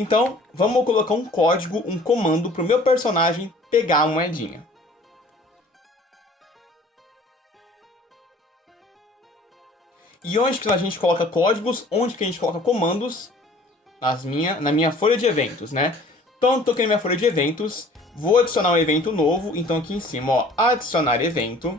Então, vamos colocar um código, um comando para o meu personagem pegar a moedinha. E onde que a gente coloca códigos? Onde que a gente coloca comandos? Na minha folha de eventos, né? Então, estou aqui na minha folha de eventos. Vou adicionar um evento novo. Então, aqui em cima, ó, adicionar evento.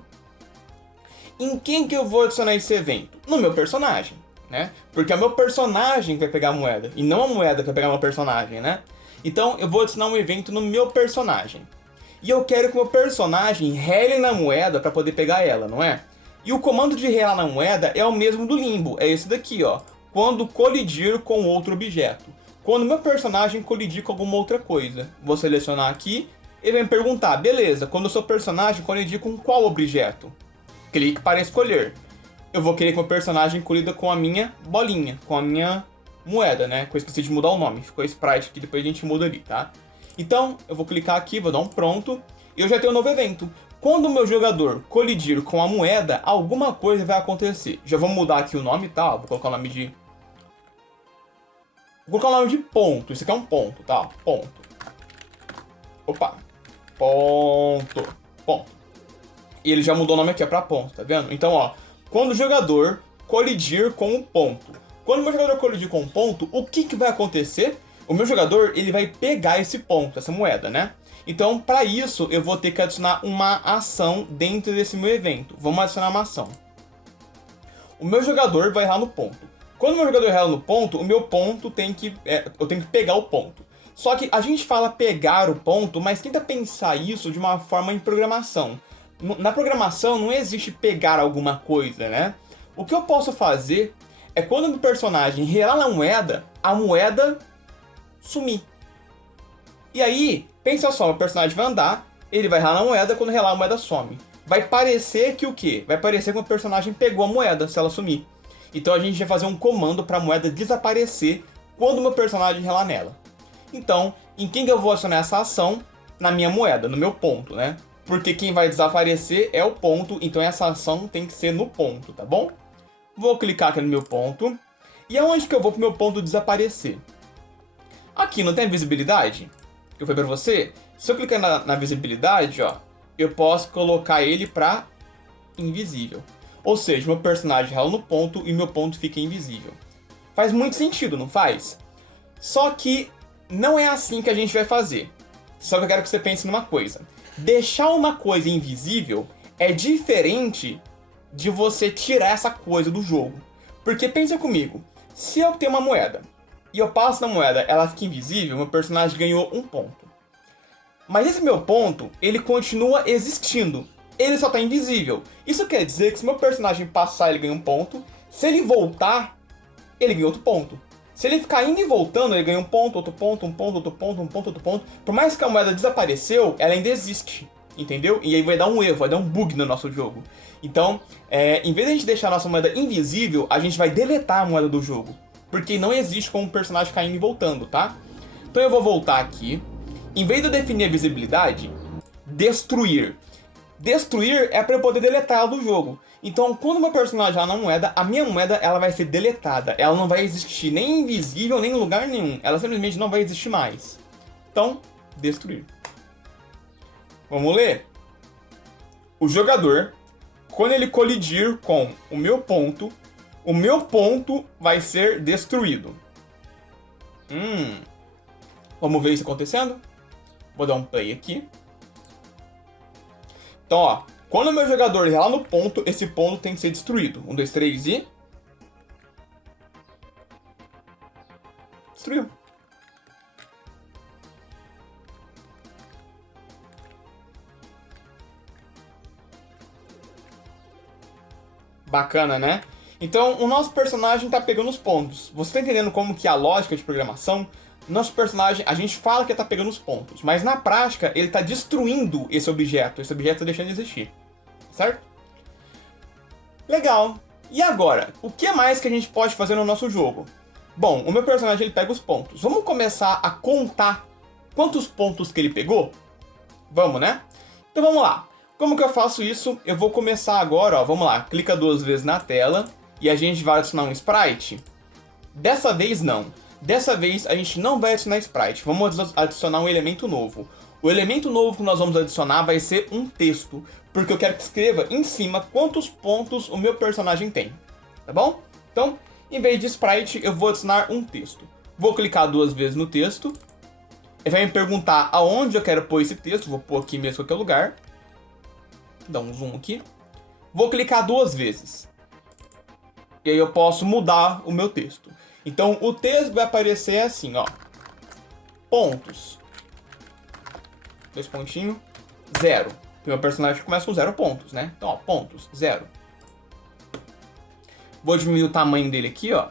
Em quem que eu vou adicionar esse evento? No meu personagem, né? Porque é o meu personagem que vai pegar a moeda. E não a moeda que vai pegar o meu personagem, né? Então, eu vou adicionar um evento no meu personagem. E eu quero que o meu personagem rele na moeda para poder pegar ela, não é? E o comando de relar na moeda é o mesmo do limbo. É esse daqui, ó. Quando colidir com outro objeto. Quando meu personagem colidir com alguma outra coisa. Vou selecionar aqui. Ele vai me perguntar, beleza, quando o seu personagem colidir com qual objeto? Clique para escolher. Eu vou querer que o meu personagem colida com a minha bolinha, com a minha moeda, né? Que eu esqueci de mudar o nome. Ficou sprite aqui, depois a gente muda ali, tá? Então, eu vou clicar aqui, vou dar um pronto. E eu já tenho um novo evento. Quando o meu jogador colidir com a moeda, alguma coisa vai acontecer. Já vou mudar aqui o nome, tá? Vou colocar o nome de... Vou colocar o nome de ponto. Isso aqui é um ponto, tá? Ponto. Opa. Ponto. Ponto. E ele já mudou o nome aqui, é pra ponto, tá vendo? Então, ó. Quando o jogador colidir com um ponto. Quando o meu jogador colidir com um ponto, o que vai acontecer? O meu jogador, ele vai pegar esse ponto, essa moeda, né? Então, para isso, eu vou ter que adicionar uma ação dentro desse meu evento. Vamos adicionar uma ação. O meu jogador vai errar no ponto. Quando o meu jogador errar no ponto, o meu ponto eu tenho que pegar o ponto. Só que a gente fala pegar o ponto, mas tenta pensar isso de uma forma em programação. Na programação não existe pegar alguma coisa, né? O que eu posso fazer é quando o meu personagem relar na moeda, a moeda sumir. E aí, pensa só, o personagem vai andar, ele vai ralar na moeda, quando relar a moeda some. Vai parecer que o quê? Vai parecer que o personagem pegou a moeda, se ela sumir. Então a gente vai fazer um comando para a moeda desaparecer quando o meu personagem relar nela. Então, em quem que eu vou acionar essa ação? Na minha moeda, no meu ponto, né? Porque quem vai desaparecer é o ponto, então essa ação tem que ser no ponto, tá bom? Vou clicar aqui no meu ponto. E aonde que eu vou pro meu ponto desaparecer? Aqui não tem visibilidade? Que eu falei pra você? Se eu clicar na visibilidade, ó, eu posso colocar ele pra invisível. Ou seja, meu personagem rala no ponto e meu ponto fica invisível. Faz muito sentido, não faz? Só que não é assim que a gente vai fazer. Só que eu quero que você pense numa coisa. Deixar uma coisa invisível é diferente de você tirar essa coisa do jogo. Porque pensa comigo, se eu tenho uma moeda e eu passo na moeda, ela fica invisível, meu personagem ganhou um ponto. Mas esse meu ponto, ele continua existindo. Ele só tá invisível. Isso quer dizer que se meu personagem passar, ele ganha um ponto. Se ele voltar, ele ganha outro ponto. Se ele ficar indo e voltando, ele ganha um ponto, outro ponto, um ponto, outro ponto, um ponto, outro ponto. Por mais que a moeda desapareceu, ela ainda existe. Entendeu? E aí vai dar um erro, vai dar um bug no nosso jogo. Então, em vez de a gente deixar a nossa moeda invisível, a gente vai deletar a moeda do jogo. Porque não existe como o personagem caindo e voltando, tá? Então eu vou voltar aqui. Em vez de eu definir a visibilidade, destruir. Destruir é para eu poder deletar ela do jogo. Então, quando meu personagem lá na moeda, a minha moeda ela vai ser deletada. Ela não vai existir nem invisível, nem em lugar nenhum. Ela simplesmente não vai existir mais. Então, destruir. Vamos ler? O jogador, quando ele colidir com o meu ponto vai ser destruído. Vamos ver isso acontecendo? Vou dar um play aqui. Então, ó, quando o meu jogador relar no ponto, esse ponto tem que ser destruído. 1, 2, 3 e... destruiu. Bacana, né? Então, o nosso personagem tá pegando os pontos. Você tá entendendo como que é a lógica de programação? Nosso personagem, a gente fala que ele tá pegando os pontos, mas na prática, ele tá destruindo esse objeto. Esse objeto tá deixando de existir. Certo? Legal. E agora? O que mais que a gente pode fazer no nosso jogo? Bom, o meu personagem ele pega os pontos. Vamos começar a contar quantos pontos que ele pegou? Vamos, né? Então vamos lá. Como que eu faço isso? Eu vou começar agora, ó. Vamos lá. Clica 2 vezes na tela e a gente vai adicionar um sprite. Dessa vez não. Dessa vez a gente não vai adicionar sprite, vamos adicionar um elemento novo. O elemento novo que nós vamos adicionar vai ser um texto, porque eu quero que escreva em cima quantos pontos o meu personagem tem, tá bom? Então, em vez de sprite, eu vou adicionar um texto. Vou clicar 2 vezes no texto, ele vai me perguntar aonde eu quero pôr esse texto, vou pôr aqui mesmo em qualquer lugar. Dá um zoom aqui. Vou clicar 2 vezes. E aí eu posso mudar o meu texto. Então o texto vai aparecer assim, ó. Pontos. 2 pontinhos. 0. Porque meu personagem começa com 0 pontos, né? Então, ó, pontos. 0. Vou diminuir o tamanho dele aqui, ó.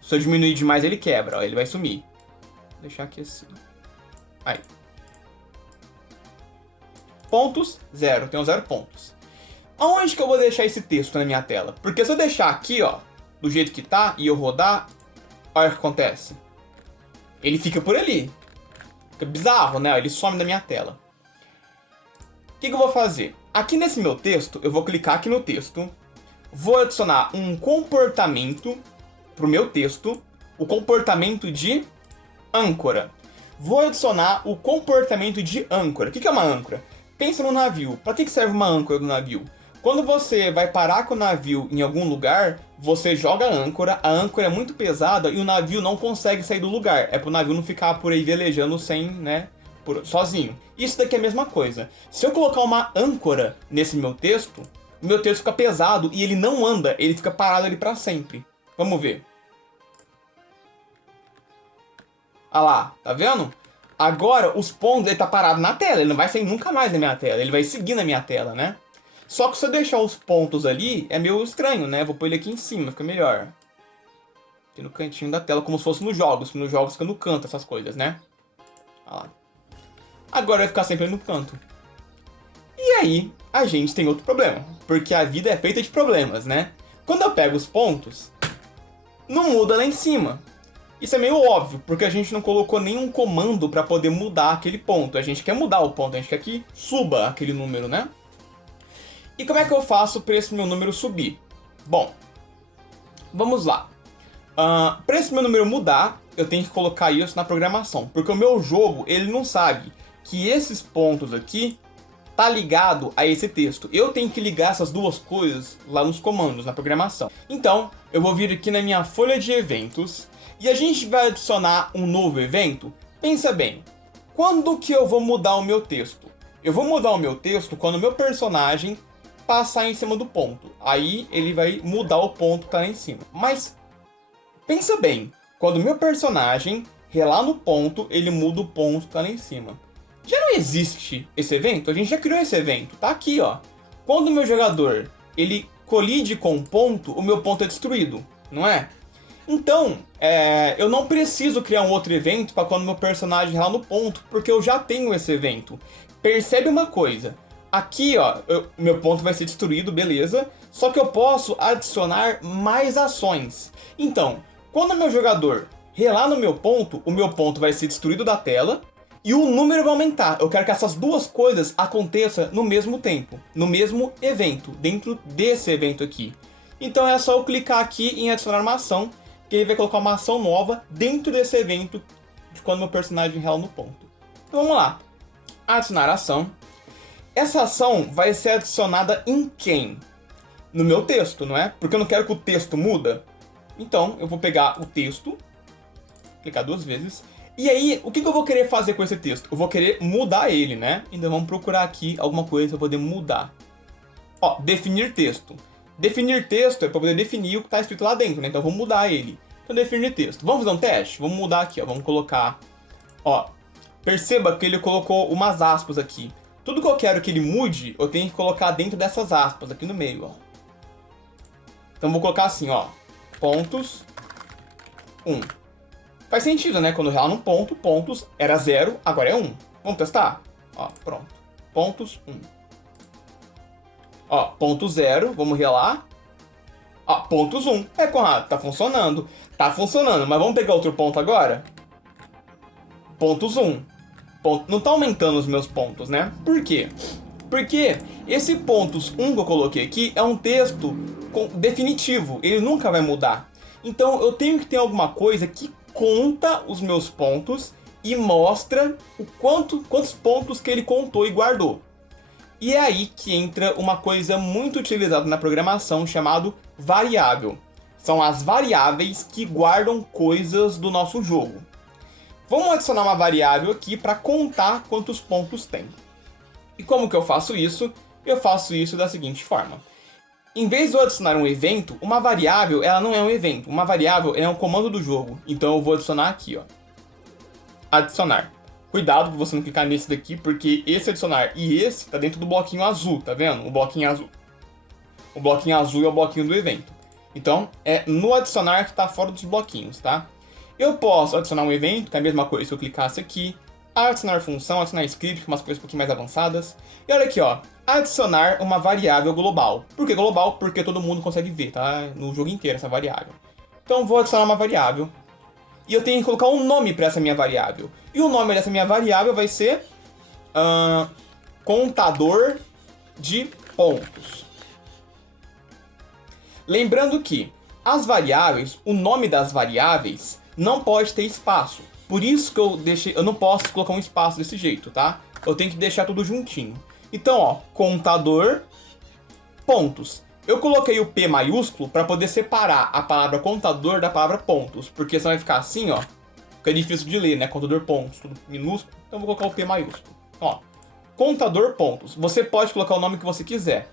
Se eu diminuir demais, ele quebra, ó. Ele vai sumir. Vou deixar aqui assim. Aí. Pontos. 0. Tenho 0 pontos. Aonde que eu vou deixar esse texto na minha tela? Porque se eu deixar aqui, ó, do jeito que tá, e eu rodar, olha o que acontece. Ele fica por ali. Fica bizarro, né? Ele some da minha tela. O que eu vou fazer? Aqui nesse meu texto, eu vou clicar aqui no texto. Vou adicionar um comportamento pro meu texto. O comportamento de âncora. Vou adicionar o comportamento de âncora. O que é uma âncora? Pensa no navio. Para que serve uma âncora do navio? Quando você vai parar com o navio em algum lugar, você joga a âncora é muito pesada e o navio não consegue sair do lugar. É pro navio não ficar por aí velejando sem, né, sozinho. Isso daqui é a mesma coisa. Se eu colocar uma âncora nesse meu texto, o meu texto fica pesado e ele não anda, ele fica parado ali pra sempre. Vamos ver. Olha lá, tá vendo? Agora os pontos, ele tá parado na tela, ele não vai sair nunca mais da minha tela, ele vai seguir na minha tela, né? Só que se eu deixar os pontos ali, é meio estranho, né? Vou pôr ele aqui em cima, fica melhor. Aqui no cantinho da tela, como se fosse nos jogos. Nos jogos fica no canto essas coisas, né? Olha lá. Agora vai ficar sempre no canto. E aí, a gente tem outro problema. Porque a vida é feita de problemas, né? Quando eu pego os pontos, não muda lá em cima. Isso é meio óbvio, porque a gente não colocou nenhum comando para poder mudar aquele ponto. A gente quer mudar o ponto, a gente quer que suba aquele número, né? E como é que eu faço para esse meu número subir? Bom, vamos lá. Para esse meu número mudar, eu tenho que colocar isso na programação. Porque o meu jogo, ele não sabe que esses pontos aqui tá ligado a esse texto. Eu tenho que ligar essas duas coisas lá nos comandos, na programação. Então, eu vou vir aqui na minha folha de eventos e a gente vai adicionar um novo evento. Pensa bem, quando que eu vou mudar o meu texto? Eu vou mudar o meu texto quando o meu personagem passar em cima do ponto. Aí ele vai mudar o ponto que tá lá em cima. Mas pensa bem, quando o meu personagem relar no ponto, ele muda o ponto que tá lá em cima. Já não existe esse evento? A gente já criou esse evento, tá aqui, ó. Quando o meu jogador ele colide com um ponto, o meu ponto é destruído, não é? Então, eu não preciso criar um outro evento para quando o meu personagem relar no ponto, porque eu já tenho esse evento. Percebe uma coisa. Aqui, ó, meu ponto vai ser destruído, beleza. Só que eu posso adicionar mais ações. Então, quando o meu jogador relar no meu ponto, o meu ponto vai ser destruído da tela e o número vai aumentar. Eu quero que essas duas coisas aconteçam no mesmo tempo, no mesmo evento, dentro desse evento aqui. Então é só eu clicar aqui em adicionar uma ação, que ele vai colocar uma ação nova dentro desse evento de quando meu personagem rela no ponto. Então vamos lá. Adicionar ação. Essa ação vai ser adicionada em quem? No meu texto, não é? Porque eu não quero que o texto muda. Então, eu vou pegar o texto, clicar 2 vezes. E aí, o que eu vou querer fazer com esse texto? Eu vou querer mudar ele, né? Então vamos procurar aqui alguma coisa para poder mudar. Ó, definir texto. Definir texto é para poder definir o que está escrito lá dentro, né? Então vamos mudar ele. Então definir texto. Vamos fazer um teste? Vamos mudar aqui, ó. Vamos colocar... Ó, perceba que ele colocou umas aspas aqui. Tudo que eu quero que ele mude, eu tenho que colocar dentro dessas aspas aqui no meio, ó. Então vou colocar assim, ó. Pontos 1. Faz sentido, né? Quando relar num ponto, pontos era 0, agora é 1. Vamos testar? Ó, pronto. Pontos 1. Ó, ponto 0, vamos relar. Ó, pontos 1. Conrado, tá funcionando. Tá funcionando, mas vamos pegar outro ponto agora? Pontos 1. Não tá aumentando os meus pontos, né? Por quê? Porque esse pontos 1 que eu coloquei aqui é um texto definitivo. Ele nunca vai mudar. Então eu tenho que ter alguma coisa que conta os meus pontos e mostra quantos pontos que ele contou e guardou. E é aí que entra uma coisa muito utilizada na programação chamado variável. São as variáveis que guardam coisas do nosso jogo. Vamos adicionar uma variável aqui para contar quantos pontos tem. E como que eu faço isso? Eu faço isso da seguinte forma. Em vez de eu adicionar um evento, uma variável ela não é um evento. Uma variável é um comando do jogo. Então eu vou adicionar aqui, ó. Adicionar. Cuidado para você não clicar nesse daqui, porque esse adicionar e esse tá dentro do bloquinho azul, tá vendo? O bloquinho azul. O bloquinho azul é o bloquinho do evento. Então, é no adicionar que tá fora dos bloquinhos, tá? Eu posso adicionar um evento, que é a mesma coisa se eu clicasse aqui. Adicionar função, adicionar script, umas coisas um pouquinho mais avançadas. E olha aqui, ó. Adicionar uma variável global. Por que global? Porque todo mundo consegue ver, tá? No jogo inteiro essa variável. Então, vou adicionar uma variável. E eu tenho que colocar um nome para essa minha variável. E o nome dessa minha variável vai ser contador de pontos. Lembrando que as variáveis, o nome das variáveis não pode ter espaço. Por isso que eu não posso colocar um espaço desse jeito, tá? Eu tenho que deixar tudo juntinho. Então, ó, contador pontos. Eu coloquei o P maiúsculo para poder separar a palavra contador da palavra pontos, porque senão vai ficar assim, ó. Fica difícil de ler, né? Contador pontos, tudo minúsculo. Então eu vou colocar o P maiúsculo. Ó, contador pontos. Você pode colocar o nome que você quiser.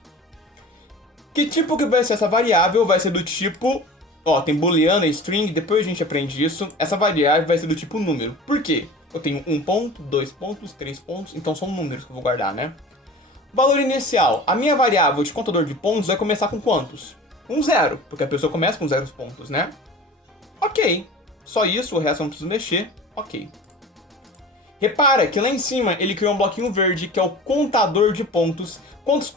Que tipo que vai ser essa variável? Vai ser do tipo... Ó, tem booleana, string, depois a gente aprende isso. Essa variável vai ser do tipo número. Por quê? Eu tenho 1 ponto, 2 pontos, 3 pontos, então são números que eu vou guardar, né? Valor inicial. A minha variável de contador de pontos vai começar com quantos? Com 0, porque a pessoa começa com 0 pontos, né? Ok. Só isso, o resto eu não preciso mexer. Ok. Repara que lá em cima ele criou um bloquinho verde, que é o contador de pontos. Quantos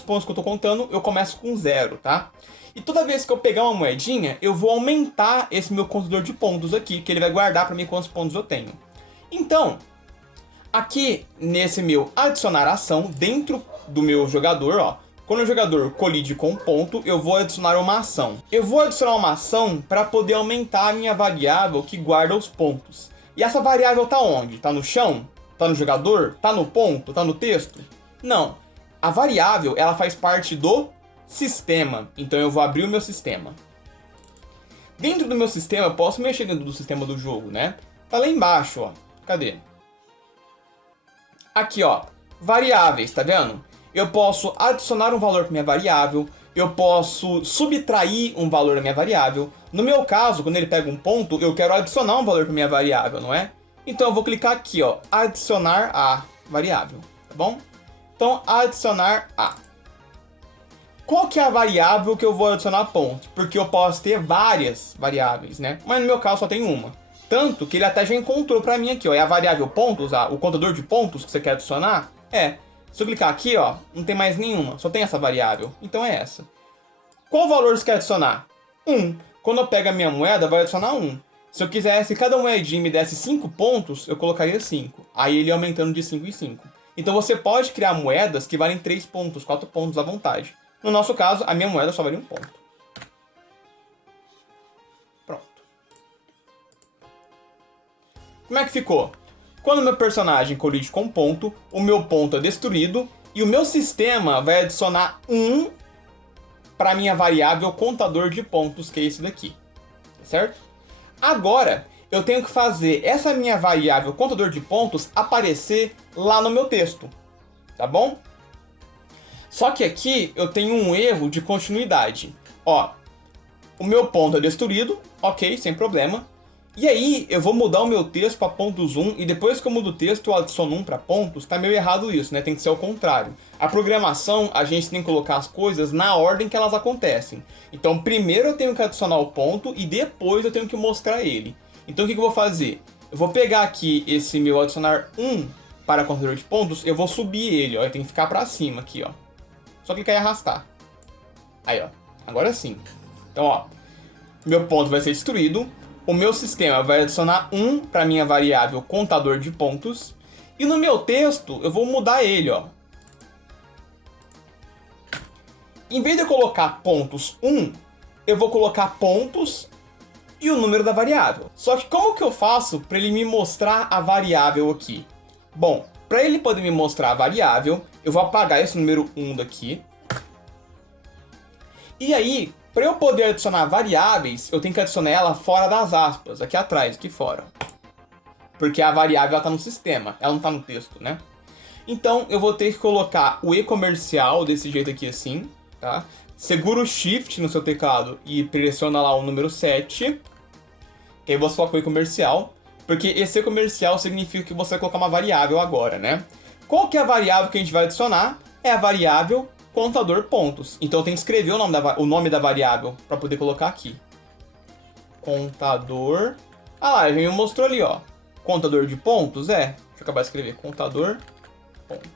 pontos que eu tô contando, eu começo com 0, tá? E toda vez que eu pegar uma moedinha, eu vou aumentar esse meu contador de pontos aqui, que ele vai guardar para mim quantos pontos eu tenho. Então, aqui nesse meu adicionar ação, dentro do meu jogador, ó, quando o jogador colide com um ponto, eu vou adicionar uma ação. Eu vou adicionar uma ação para poder aumentar a minha variável que guarda os pontos. E essa variável tá onde? Tá no chão? Tá no jogador? Tá no ponto? Tá no texto? Não. A variável, ela faz parte do sistema. Então eu vou abrir o meu sistema. Dentro do meu sistema, eu posso mexer dentro do sistema do jogo, né? Tá lá embaixo, ó. Cadê? Aqui, ó. Variáveis, tá vendo? Eu posso adicionar um valor para minha variável. Eu posso subtrair um valor da minha variável. No meu caso, quando ele pega um ponto, eu quero adicionar um valor para minha variável, não é? Então eu vou clicar aqui, ó. Adicionar a variável, tá bom? Então, adicionar a. Qual que é a variável que eu vou adicionar ponto? Porque eu posso ter várias variáveis, né? Mas no meu caso só tem uma. Tanto que ele até já encontrou pra mim aqui, ó. É a variável pontos, o contador de pontos que você quer adicionar? É. Se eu clicar aqui, ó, não tem mais nenhuma. Só tem essa variável. Então é essa. Qual valor você quer adicionar? 1. Quando eu pego a minha moeda, vai adicionar 1. Se eu quisesse que cada moedinha me desse 5 pontos, eu colocaria 5. Aí ele ia aumentando de 5 em 5. Então você pode criar moedas que valem 3 pontos, 4 pontos à vontade. No nosso caso, a minha moeda só valia 1 ponto. Pronto. Como é que ficou? Quando o meu personagem colide com um ponto, o meu ponto é destruído e o meu sistema vai adicionar 1 para a minha variável contador de pontos, que é esse daqui. Certo? Agora, eu tenho que fazer essa minha variável contador de pontos aparecer lá no meu texto. Tá bom? Só que aqui eu tenho um erro de continuidade. Ó, o meu ponto é destruído, ok, sem problema. E aí eu vou mudar o meu texto para pontos 1 e depois que eu mudo o texto eu adiciono 1 para pontos. Tá meio errado isso, né? Tem que ser ao contrário. A programação, a gente tem que colocar as coisas na ordem que elas acontecem. Então primeiro eu tenho que adicionar o ponto e depois eu tenho que mostrar ele. Então o que eu vou fazer? Eu vou pegar aqui esse meu adicionar 1 para contador de pontos, eu vou subir ele, ó. Ele tem que ficar para cima aqui, ó. Só clicar e arrastar. Aí, ó. Agora sim. Então, ó. Meu ponto vai ser destruído. O meu sistema vai adicionar 1 para minha variável contador de pontos. E no meu texto, eu vou mudar ele, ó. Em vez de eu colocar pontos 1, eu vou colocar pontos e o número da variável. Só que como que eu faço para ele me mostrar a variável aqui? Bom, para ele poder me mostrar a variável, eu vou apagar esse número 1 daqui. E aí, para eu poder adicionar variáveis, eu tenho que adicionar ela fora das aspas, aqui atrás, aqui fora. Porque a variável está no sistema, ela não está no texto, né? Então, eu vou ter que colocar o e-comercial desse jeito aqui assim, tá? Segura o Shift no seu teclado e pressiona lá o número 7. Que aí você coloca o e-comercial. Porque esse e-comercial significa que você vai colocar uma variável agora, né? Qual que é a variável que a gente vai adicionar? É a variável contador pontos. Então, eu tenho que escrever o nome da variável para poder colocar aqui. Contador... Ah lá, ele me mostrou ali, ó. Contador de pontos, Deixa eu acabar de escrever. Contador pontos.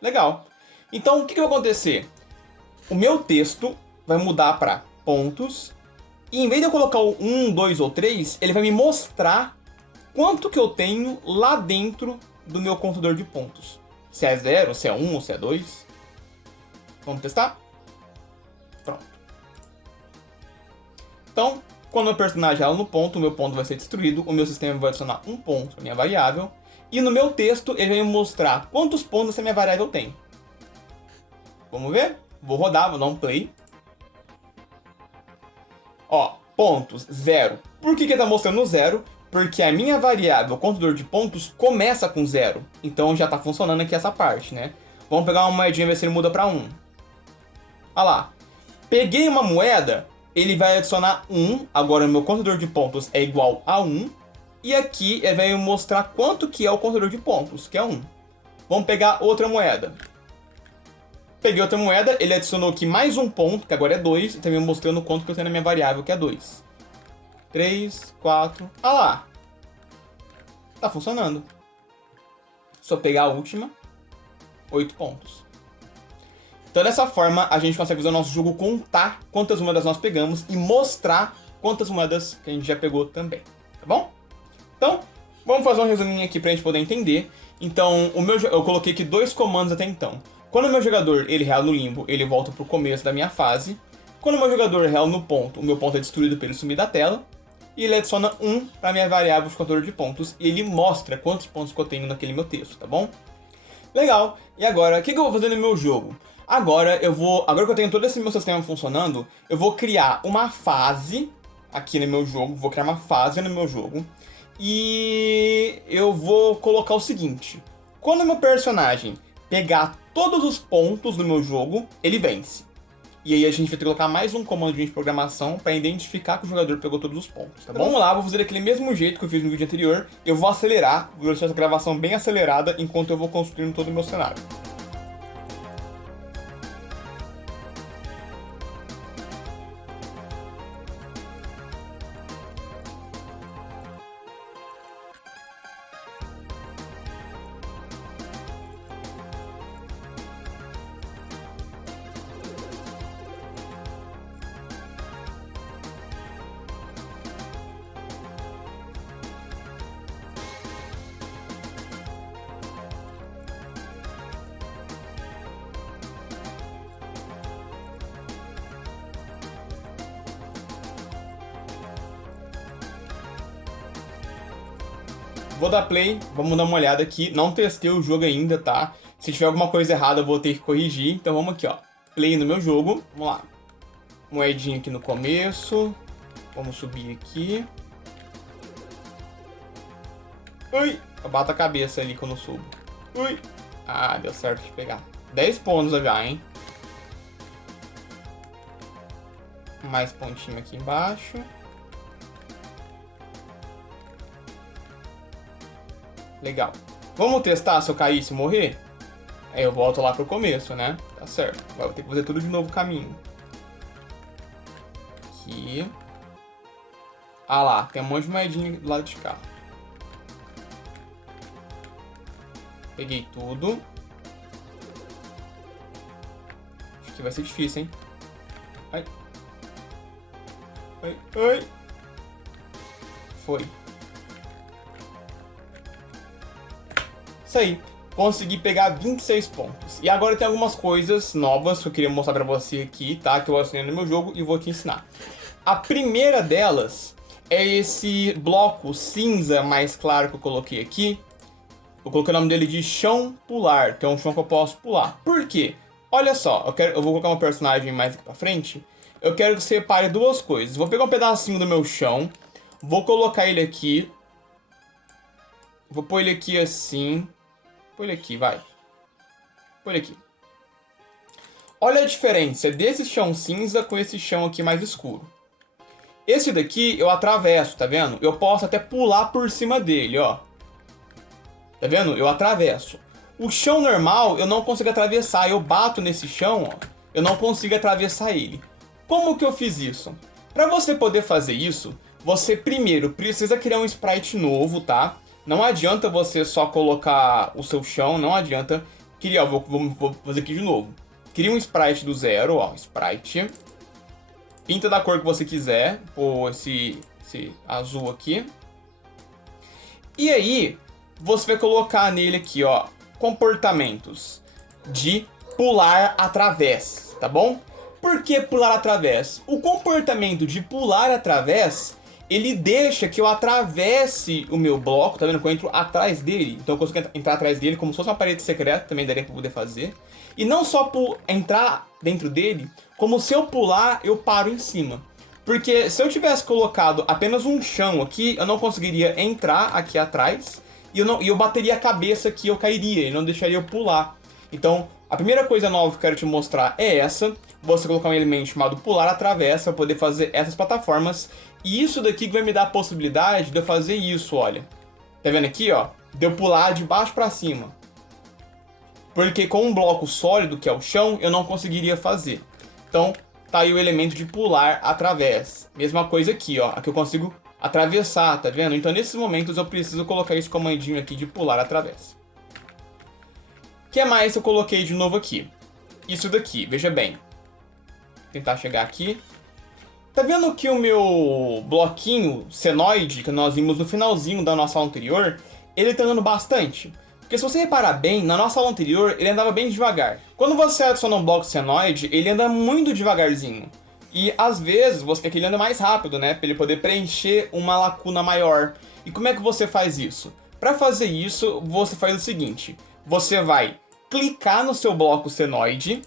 Legal. Então, o que vai acontecer? O meu texto vai mudar para pontos. E em vez de eu colocar o 1, 2 ou 3, ele vai me mostrar quanto que eu tenho lá dentro do meu contador de pontos. Se é 0, se é 1 ou se é 2. Vamos testar? Pronto. Então, quando o meu personagem é no ponto, o meu ponto vai ser destruído, o meu sistema vai adicionar um ponto na minha variável, e no meu texto ele vai me mostrar quantos pontos essa minha variável tem. Vamos ver? Vou rodar, vou dar um play. Ó, pontos, 0. Por que ele está mostrando 0? Porque a minha variável, o contador de pontos, começa com 0. Então já está funcionando aqui essa parte, né? Vamos pegar uma moedinha e ver se ele muda para 1. Olha lá. Peguei uma moeda, ele vai adicionar 1. Agora o meu contador de pontos é igual a 1. E aqui ele vai me mostrar quanto que é o contador de pontos, que é 1. Vamos pegar outra moeda. Peguei outra moeda, ele adicionou aqui mais um ponto, que agora é 2, e também mostrando quanto que eu tenho na minha variável, que é 2. 3, 4... Ah lá! Tá funcionando. Só pegar a última, 8 pontos. Então dessa forma a gente consegue fazer o nosso jogo contar quantas moedas nós pegamos e mostrar quantas moedas que a gente já pegou também, tá bom? Então, vamos fazer um resuminho aqui pra gente poder entender. Então, eu coloquei aqui 2 comandos até então. Quando o meu jogador ele real no limbo, ele volta pro começo da minha fase. Quando o meu jogador real no ponto, o meu ponto é destruído para ele sumir da tela. E ele adiciona 1 para minha variável de contador de pontos. E ele mostra quantos pontos que eu tenho naquele meu texto, tá bom? Legal. E agora, o que eu vou fazer no meu jogo? Agora que eu tenho todo esse meu sistema funcionando, eu vou criar uma fase aqui no meu jogo. Vou criar uma fase no meu jogo. E eu vou colocar o seguinte. Quando o meu personagem pegar todos os pontos do meu jogo, ele vence. E aí a gente vai ter que colocar mais um comando de programação para identificar que o jogador pegou todos os pontos, tá bom? Vamos lá, vou fazer daquele mesmo jeito que eu fiz no vídeo anterior. Eu vou acelerar, vou deixar essa gravação bem acelerada enquanto eu vou construindo todo o meu cenário. Vou dar play, vamos dar uma olhada aqui. Não testei o jogo ainda, tá? Se tiver alguma coisa errada, eu vou ter que corrigir. Então vamos aqui, ó. Play no meu jogo. Vamos lá. Moedinha aqui no começo. Vamos subir aqui. Ui! Eu bato a cabeça ali quando eu subo. Ui! Ah, deu certo de pegar. 10 pontos já, hein? Mais pontinho aqui embaixo. Legal. Vamos testar se eu cair e se morrer? Aí eu volto lá pro começo, né? Tá certo. Agora eu vou ter que fazer tudo de novo o caminho. Aqui. Ah lá, tem um monte de moedinha do lado de cá. Peguei tudo. Acho que vai ser difícil, hein? Ai. Ai, ai. Foi. Isso aí. consegui pegar 26 pontos. E agora tem algumas coisas novas que eu queria mostrar pra você aqui, tá? Que eu assinei no meu jogo e vou te ensinar. A primeira delas é esse bloco cinza mais claro que eu coloquei aqui. Eu coloquei o nome dele de chão pular, que é um chão que eu posso pular. Por quê? Olha só, eu vou colocar um personagem mais aqui pra frente. Eu quero que você repare duas coisas. Vou pegar um pedacinho do meu chão, vou colocar ele aqui. Vou pôr ele aqui assim. Põe ele aqui, vai. Põe ele aqui. Olha a diferença desse chão cinza com esse chão aqui mais escuro. Esse daqui eu atravesso, tá vendo? Eu posso até pular por cima dele, ó. Tá vendo? Eu atravesso. O chão normal eu não consigo atravessar. Eu bato nesse chão, ó. Eu não consigo atravessar ele. Como que eu fiz isso? Para você poder fazer isso, você primeiro precisa criar um sprite novo, tá? Não adianta você só colocar o seu chão, não adianta criar. Vou fazer aqui de novo. Cria um sprite do zero, ó. Sprite. Pinta da cor que você quiser. Pô, esse azul aqui. E aí, você vai colocar nele aqui, ó. Comportamentos de pular através, tá bom? Por que pular através? O comportamento de pular através, ele deixa que eu atravesse o meu bloco, tá vendo? Que eu entro atrás dele. Então eu consigo entrar atrás dele como se fosse uma parede secreta, também daria pra poder fazer. E não só por entrar dentro dele, como se eu pular, eu paro em cima. Porque se eu tivesse colocado apenas um chão aqui, eu não conseguiria entrar aqui atrás. E eu bateria a cabeça aqui, eu cairia, e não deixaria eu pular. Então, a primeira coisa nova que eu quero te mostrar é essa. Você colocar um elemento chamado pular através para poder fazer essas plataformas. E isso daqui que vai me dar a possibilidade de eu fazer isso, olha. Tá vendo aqui, ó? De eu pular de baixo para cima. Porque com um bloco sólido, que é o chão, eu não conseguiria fazer. Então, tá aí o elemento de pular através. Mesma coisa aqui, ó. Aqui eu consigo atravessar, tá vendo? Então, nesses momentos, eu preciso colocar esse comandinho aqui de pular através. O que mais eu coloquei de novo aqui? Isso daqui, veja bem. Vou tentar chegar aqui. Tá vendo que o meu bloquinho senoide, que nós vimos no finalzinho da nossa aula anterior, ele tá andando bastante? Porque se você reparar bem, na nossa aula anterior, ele andava bem devagar. Quando você adiciona um bloco senoide, ele anda muito devagarzinho. E às vezes você quer que ele ande mais rápido, né? Pra ele poder preencher uma lacuna maior. E como é que você faz isso? Para fazer isso, você faz o seguinte. Você vai clicar no seu bloco senoide.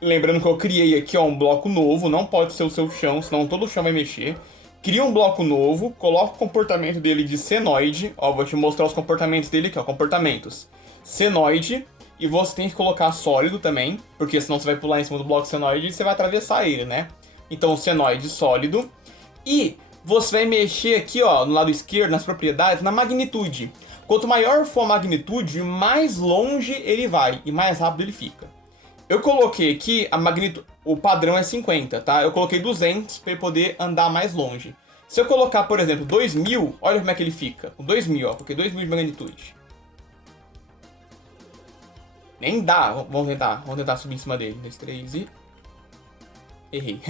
Lembrando que eu criei aqui, ó, um bloco novo. Não pode ser o seu chão, senão todo o chão vai mexer. Cria um bloco novo, coloca o comportamento dele de senoide. Ó, vou te mostrar os comportamentos dele aqui, ó. Comportamentos senoide. E você tem que colocar sólido também, porque senão você vai pular em cima do bloco senoide e você vai atravessar ele, né? Então, senoide sólido. E você vai mexer aqui, ó, no lado esquerdo, nas propriedades, na magnitude. Quanto maior for a magnitude, mais longe ele vai e mais rápido ele fica. Eu coloquei aqui a magnitude, o padrão é 50, tá? Eu coloquei 200 para ele poder andar mais longe. Se eu colocar, por exemplo, 2000, olha como é que ele fica. Com 2000, ó, porque 2000 de magnitude. Nem dá. Vamos tentar subir em cima dele. 2, 3 e... Errei.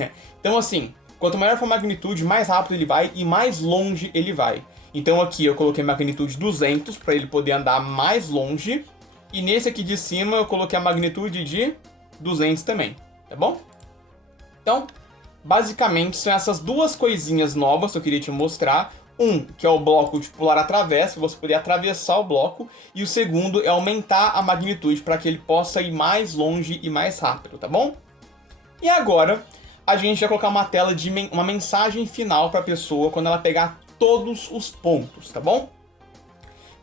Então assim, quanto maior for a magnitude, mais rápido ele vai e mais longe ele vai. Então aqui eu coloquei magnitude 200 para ele poder andar mais longe. E nesse aqui de cima eu coloquei a magnitude de 200 também, tá bom? Então, basicamente são essas duas coisinhas novas que eu queria te mostrar. Um, que é o bloco de pular através, para você poder atravessar o bloco. E o segundo é aumentar a magnitude para que ele possa ir mais longe e mais rápido, tá bom? E agora, a gente vai colocar uma tela de uma mensagem final para a pessoa quando ela pegar todos os pontos, tá bom?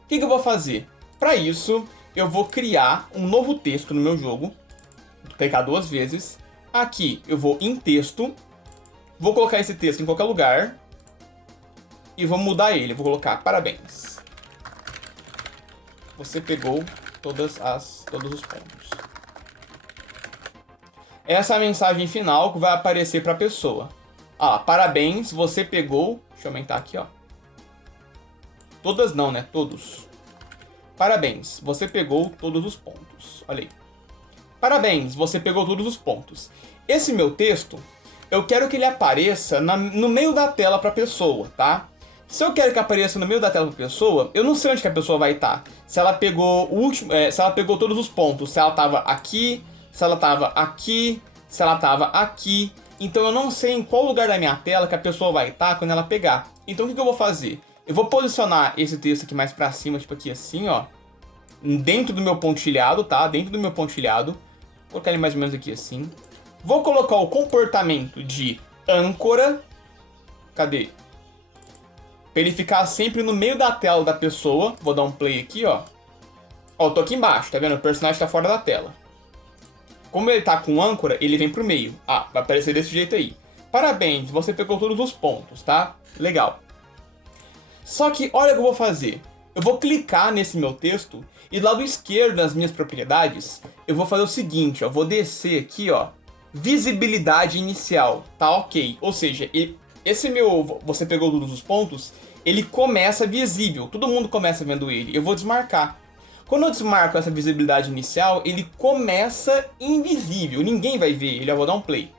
O que eu vou fazer? Para isso, eu vou criar um novo texto no meu jogo. Vou clicar 2 vezes. Aqui, eu vou em texto. Vou colocar esse texto em qualquer lugar. E vou mudar ele. Vou colocar parabéns. Você pegou todos os pontos. Essa é a mensagem final que vai aparecer para a pessoa. Ah, parabéns, você pegou... Deixa eu aumentar aqui, ó. Todas não, né? Todos. Parabéns, você pegou todos os pontos. Olha aí. Parabéns, você pegou todos os pontos. Esse meu texto, eu quero que ele apareça no meio da tela para a pessoa, tá? Se eu quero que apareça no meio da tela da pessoa, eu não sei onde que a pessoa vai estar. Se ela pegou o último, se ela pegou todos os pontos, se ela estava aqui, se ela estava aqui, se ela estava aqui. Então eu não sei em qual lugar da minha tela que a pessoa vai estar quando ela pegar. Então o que eu vou fazer? Eu vou posicionar esse texto aqui mais pra cima, tipo aqui assim, ó. Dentro do meu pontilhado, tá? Dentro do meu pontilhado. Vou colocar ele mais ou menos aqui assim. Vou colocar o comportamento de âncora. Cadê? Pra ele ficar sempre no meio da tela da pessoa. Vou dar um play aqui, ó. Ó, eu tô aqui embaixo, tá vendo? O personagem tá fora da tela. Como ele tá com âncora, ele vem pro meio. Ah, vai aparecer desse jeito aí. Parabéns, você pegou todos os pontos, tá? Legal. Só que, olha o que eu vou fazer. Eu vou clicar nesse meu texto e do lado esquerdo das minhas propriedades, eu vou fazer o seguinte, ó. Vou descer aqui, ó. Visibilidade inicial, tá ok. Ou seja, esse meu, você pegou todos os pontos, ele começa visível. Todo mundo começa vendo ele. Eu vou desmarcar. Quando eu desmarco essa visibilidade inicial, ele começa invisível. Ninguém vai ver ele. Eu vou dar um play.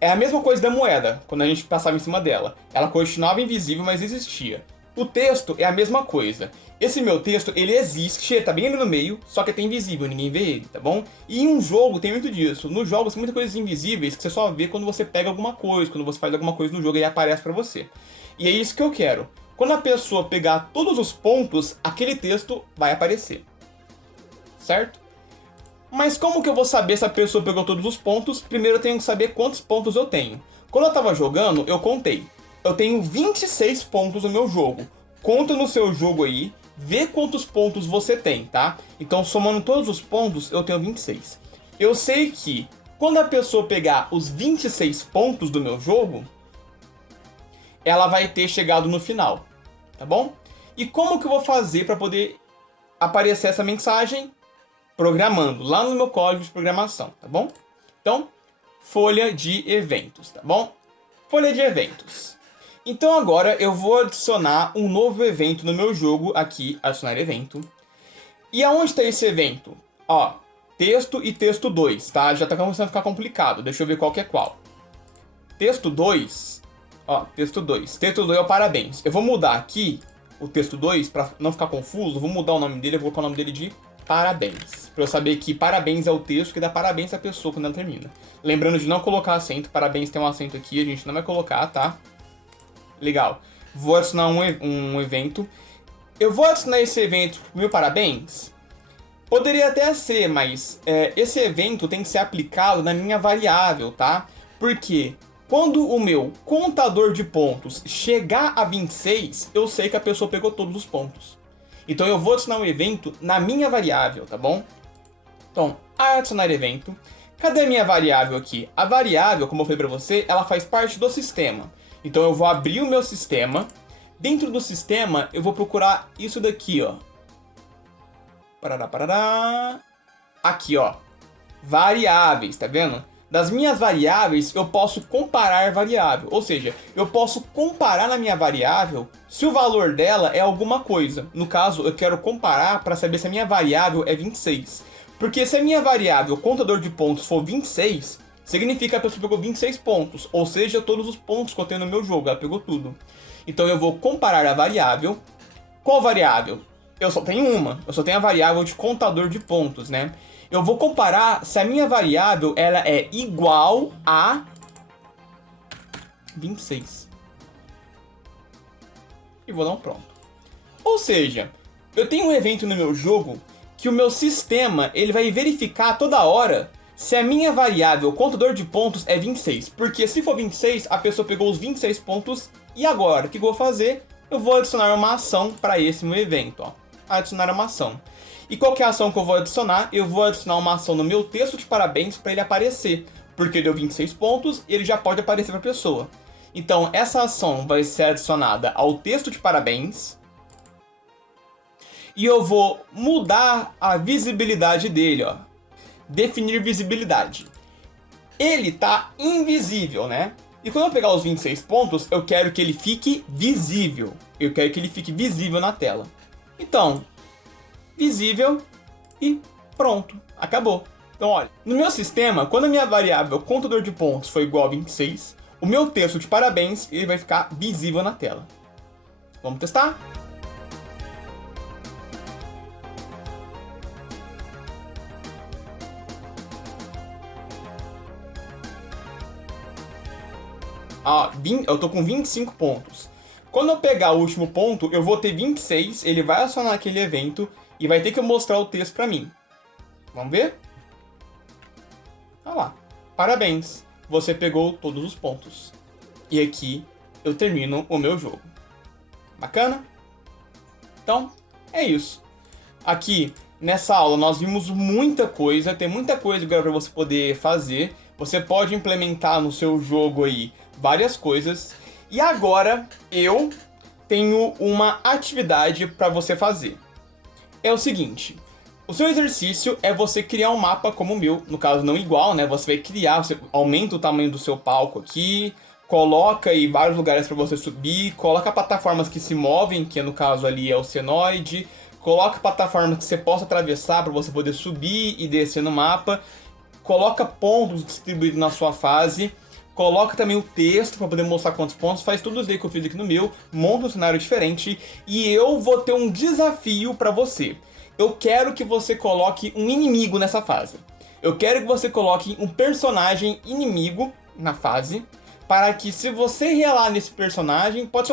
É a mesma coisa da moeda, quando a gente passava em cima dela. Ela continuava invisível, mas existia. O texto é a mesma coisa. Esse meu texto, ele existe, ele tá bem ali no meio, só que é invisível, ninguém vê ele, tá bom? E em um jogo tem muito disso. Nos jogos tem muitas coisas invisíveis que você só vê quando você pega alguma coisa, quando você faz alguma coisa no jogo e aparece pra você. E é isso que eu quero. Quando a pessoa pegar todos os pontos, aquele texto vai aparecer. Certo? Mas como que eu vou saber se a pessoa pegou todos os pontos? Primeiro eu tenho que saber quantos pontos eu tenho. Quando eu tava jogando, eu contei. Eu tenho 26 pontos no meu jogo. Conta no seu jogo aí, vê quantos pontos você tem, tá? Então, somando todos os pontos, eu tenho 26. Eu sei que quando a pessoa pegar os 26 pontos do meu jogo, ela vai ter chegado no final, tá bom? E como que eu vou fazer para poder aparecer essa mensagem? Programando, lá no meu código de programação, tá bom? Então, folha de eventos, tá bom? Folha de eventos. Então agora eu vou adicionar um novo evento no meu jogo, aqui, adicionar evento. E aonde está esse evento? Ó, texto e texto 2, tá? Já tá começando a ficar complicado, deixa eu ver qual que é qual. Texto 2, ó, texto 2. Texto 2 é o parabéns. Eu vou mudar aqui o texto 2, pra não ficar confuso, vou mudar o nome dele, eu vou colocar o nome dele de parabéns. Pra eu saber que parabéns é o texto que dá parabéns à pessoa quando ela termina. Lembrando de não colocar acento, parabéns tem um acento aqui, a gente não vai colocar, tá? Legal. Vou adicionar um evento. Eu vou adicionar esse evento pro meu parabéns? Poderia até ser, mas esse evento tem que ser aplicado na minha variável, tá? Porque quando o meu contador de pontos chegar a 26, eu sei que a pessoa pegou todos os pontos. Então eu vou adicionar um evento na minha variável, tá bom? Então, adicionar evento. Cadê a minha variável aqui? A variável, como eu falei pra você, ela faz parte do sistema. Então eu vou abrir o meu sistema. Dentro do sistema, eu vou procurar isso daqui, ó. Parará, parará. Aqui, ó. Variáveis, tá vendo? Das minhas variáveis, eu posso comparar variável. Ou seja, eu posso comparar na minha variável se o valor dela é alguma coisa. No caso, eu quero comparar para saber se a minha variável é 26. Porque se a minha variável, contador de pontos, for 26, significa que a pessoa pegou 26 pontos. Ou seja, todos os pontos que eu tenho no meu jogo, ela pegou tudo. Então eu vou comparar a variável. Qual variável? Eu só tenho uma. Eu só tenho a variável de contador de pontos, né? Eu vou comparar se a minha variável ela é igual a 26. E vou dar um pronto. Ou seja, eu tenho um evento no meu jogo que o meu sistema ele vai verificar toda hora se a minha variável contador de pontos é 26. Porque se for 26, a pessoa pegou os 26 pontos. E agora, o que eu vou fazer? Eu vou adicionar uma ação para esse meu evento, ó. Adicionar uma ação. E qual que é a ação que eu vou adicionar? Eu vou adicionar uma ação no meu texto de parabéns para ele aparecer. Porque deu 26 pontos e ele já pode aparecer para a pessoa. Então, essa ação vai ser adicionada ao texto de parabéns. E eu vou mudar a visibilidade dele, ó. Definir visibilidade. Ele tá invisível, né? E quando eu pegar os 26 pontos, eu quero que ele fique visível. Eu quero que ele fique visível na tela. Então, visível e pronto, acabou. Então olha, no meu sistema, quando a minha variável contador de pontos foi igual a 26, o meu texto de parabéns ele vai ficar visível na tela. Vamos testar? Eu tô com 25 pontos. Quando eu pegar o último ponto, eu vou ter 26, ele vai acionar aquele evento e vai ter que mostrar o texto pra mim. Vamos ver? Olha lá. Parabéns, você pegou todos os pontos. E aqui eu termino o meu jogo. Bacana? Então, é isso. Aqui, nessa aula, nós vimos muita coisa, tem muita coisa agora para você poder fazer. Você pode implementar no seu jogo aí várias coisas. E agora, eu tenho uma atividade para você fazer. É o seguinte, o seu exercício é você criar um mapa como o meu, no caso não igual, né? Você vai criar, você aumenta o tamanho do seu palco aqui, coloca aí vários lugares para você subir, coloca plataformas que se movem, que no caso ali é o senoide, coloca plataformas que você possa atravessar para você poder subir e descer no mapa, coloca pontos distribuídos na sua fase, coloca também o texto para poder mostrar quantos pontos, faz tudo isso aí que eu fiz aqui no meu, monta um cenário diferente e eu vou ter um desafio para você. Eu quero que você coloque um inimigo nessa fase. Eu quero que você coloque um personagem inimigo na fase, para que se você relar nesse personagem, pode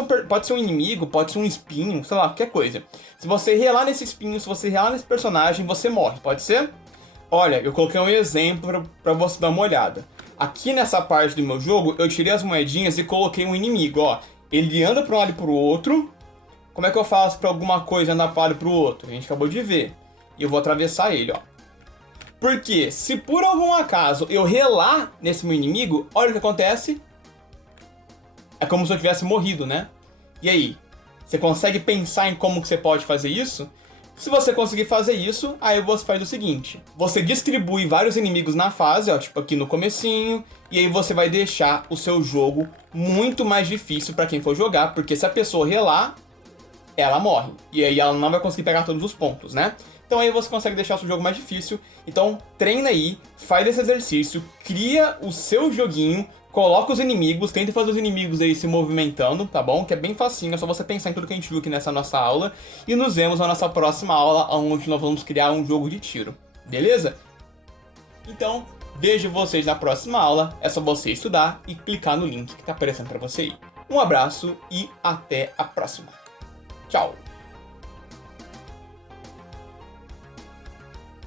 ser um inimigo, pode ser um espinho, sei lá, qualquer coisa. Se você relar nesse espinho, se você relar nesse personagem, você morre, pode ser? Olha, eu coloquei um exemplo para você dar uma olhada. Aqui nessa parte do meu jogo, eu tirei as moedinhas e coloquei um inimigo, ó. Ele anda para um lado e para o outro. Como é que eu faço para alguma coisa andar para um lado e para o outro? A gente acabou de ver. E eu vou atravessar ele, ó. Porque se por algum acaso eu relar nesse meu inimigo, olha o que acontece. É como se eu tivesse morrido, né? E aí? Você consegue pensar em como que você pode fazer isso? Se você conseguir fazer isso, aí você faz o seguinte. Você distribui vários inimigos na fase, ó, tipo aqui no comecinho. E aí você vai deixar o seu jogo muito mais difícil pra quem for jogar. Porque se a pessoa relar, ela morre. E aí ela não vai conseguir pegar todos os pontos, né? Então aí você consegue deixar o seu jogo mais difícil. Então treina aí, faz esse exercício, cria o seu joguinho, coloca os inimigos, tenta fazer os inimigos aí se movimentando, tá bom? Que é bem facinho, é só você pensar em tudo que a gente viu aqui nessa nossa aula. E nos vemos na nossa próxima aula, onde nós vamos criar um jogo de tiro, beleza? Então, vejo vocês na próxima aula, é só você estudar e clicar no link que tá aparecendo pra você aí. Um abraço e até a próxima. Tchau!